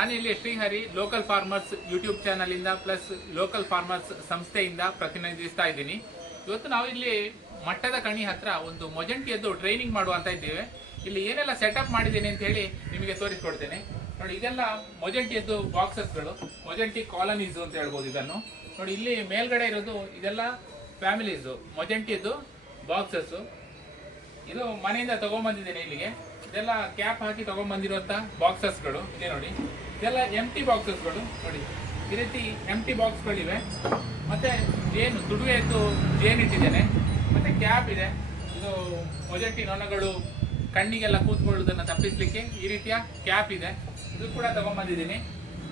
ನಾನು ಇಲ್ಲಿ Shrihari local farmers YouTube channel ಇಂದ ಪ್ಲಸ್ ಲೋಕಲ್ ಫಾರ್ಮರ್ಸ್ ಸಂಸ್ಥೆಯಿಂದ ಪ್ರತಿನಿಧಿಸ್ತಾ ಇದ್ದೀನಿ. ಇವತ್ತು ನಾವು ಇಲ್ಲಿ ಮಟ್ಟದ ಕಣಿ ಹತ್ರ ಒಂದು ಮೊಜಂಟಿಯದ್ದು ಟ್ರೈನಿಂಗ್ ಮಾಡುವಂತ ಇದ್ದೇವೆ. ಇಲ್ಲಿ ಏನೆಲ್ಲ ಸೆಟಪ್ ಮಾಡಿದ್ದೀನಿ ಅಂತ ಹೇಳಿ ನಿಮಗೆ ತೋರಿಸ್ಕೊಡ್ತೇನೆ. ನೋಡಿ, ಇದೆಲ್ಲ ಮೊಜಂಟಿಯದ್ದು ಬಾಕ್ಸಸ್ಗಳು ಮೊಜಂಟಿ ಕಾಲನೀಸ್ ಅಂತ ಹೇಳ್ಬೋದು ಇದನ್ನು. ನೋಡಿ, ಇಲ್ಲಿ ಮೇಲ್ಗಡೆ ಇರೋದು ಇದೆಲ್ಲ ಫ್ಯಾಮಿಲೀಸು ಮೊಜಂಟಿಯದ್ದು ಬಾಕ್ಸಸ್ಸು ಇದು ಮನೆಯಿಂದ ತಗೊಂಡ್ಬಂದಿದ್ದೇನೆ ಇಲ್ಲಿಗೆ. ಇದೆಲ್ಲ ಕ್ಯಾಪ್ ಹಾಕಿ ತಗೊಂಡ್ಬಂದಿರುವಂತ ಬಾಕ್ಸಸ್ಗಳು ಇದೆ ನೋಡಿ. ಇದೆಲ್ಲ ಎಂಟಿ ಬಾಕ್ಸಸ್ಗಳು ನೋಡಿ. ಈ ರೀತಿ ಎಂಟಿ ಬಾಕ್ಸ್ಗಳಿವೆ ಮತ್ತೆ ಜೇನು ತುಡುವೆದ್ದು ಜೇನು ಇಟ್ಟಿದ್ದೇನೆ. ಮತ್ತೆ ಕ್ಯಾಪ್ ಇದೆ. ಇದು ಮೊಜೆಂಟಿ ನೊಣಗಳು ಕಣ್ಣಿಗೆಲ್ಲ ಕೂತ್ಕೊಳ್ಳೋದನ್ನ ತಪ್ಪಿಸ್ಲಿಕ್ಕೆ ಈ ರೀತಿಯ ಕ್ಯಾಪ್ ಇದೆ. ಇದು ಕೂಡ ತಗೊಂಡ್ಬಂದಿದ್ದೀನಿ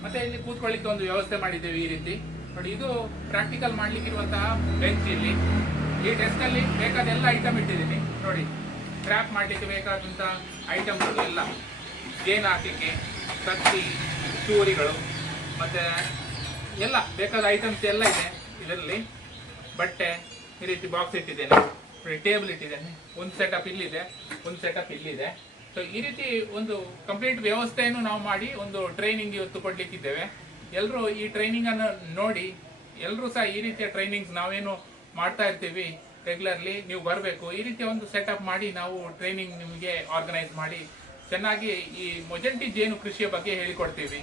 ಮತ್ತೆ ಇಲ್ಲಿ ಕೂತ್ಕೊಳ್ಳಿಕ್ಕೆ ಒಂದು ವ್ಯವಸ್ಥೆ ಮಾಡಿದ್ದೇವೆ ಈ ರೀತಿ. ನೋಡಿ, ಇದು ಪ್ರಾಕ್ಟಿಕಲ್ ಮಾಡ್ಲಿಕ್ಕೆ ಇರುವಂತಹ ಬೆಂಚ್ ಇಲ್ಲಿ. ಈ ಡೆಸ್ಕ್ ಅಲ್ಲಿ ಬೇಕಾದ ಎಲ್ಲ ಐಟಮ್ ಇಟ್ಟಿದ್ದೀನಿ. ನೋಡಿ. ಟ್ರ್ಯಾಪ್ ಮಾಡಲಿಕ್ಕೆ ಬೇಕಾದಂಥ ಐಟಮ್ಗಳು ಎಲ್ಲ. ಜೇನು ಹಾಕಲಿಕ್ಕೆ? ಕತ್ತಿ ಚೂರಿಗಳು ಮತ್ತು ಎಲ್ಲ ಬೇಕಾದ ಐಟಮ್ಸ್ ಎಲ್ಲ ಇದೆ. ಇದರಲ್ಲಿ ಬಟ್ಟೆ, ಈ ರೀತಿ ಬಾಕ್ಸ್ ಇಟ್ಟಿದ್ದೇನೆ. ಟೇಬಲ್ ಇಟ್ಟಿದ್ದೇನೆ. ಒಂದು ಸೆಟಪ್ ಇಲ್ಲಿದೆ, ಒಂದು ಸೆಟಪ್ ಇಲ್ಲಿದೆ. ಸೊ ಈ ರೀತಿ ಒಂದು ಕಂಪ್ಲೀಟ್ ವ್ಯವಸ್ಥೆಯನ್ನು ನಾವು ಮಾಡಿ ಒಂದು ಟ್ರೈನಿಂಗ್ ಇವತ್ತು ಕೊಡಲಿಕ್ಕಿದ್ದೇವೆ. ಎಲ್ಲರೂ ಈ ಟ್ರೈನಿಂಗನ್ನು ನೋಡಿ ಎಲ್ಲರೂ ಸಹ ಈ ರೀತಿಯ ಟ್ರೈನಿಂಗ್ಸ್ ನಾವೇನು ಮಾಡ್ತಾ ಇರ್ತೀವಿ ರೆಗ್ಯುಲರ್ಲಿ ನೀವು ಬರಬೇಕು. ಈ ರೀತಿಯ ಒಂದು ಸೆಟಪ್ ಮಾಡಿ ನಾವು ಟ್ರೈನಿಂಗ್ ನಿಮಗೆ ಆರ್ಗನೈಸ್ ಮಾಡಿ, ಚೆನ್ನಾಗಿ ಈ ಮೊಜಂಟಿ ಜೇನು ಕೃಷಿಯ ಬಗ್ಗೆ ಹೇಳಿಕೊಡ್ತೀವಿ.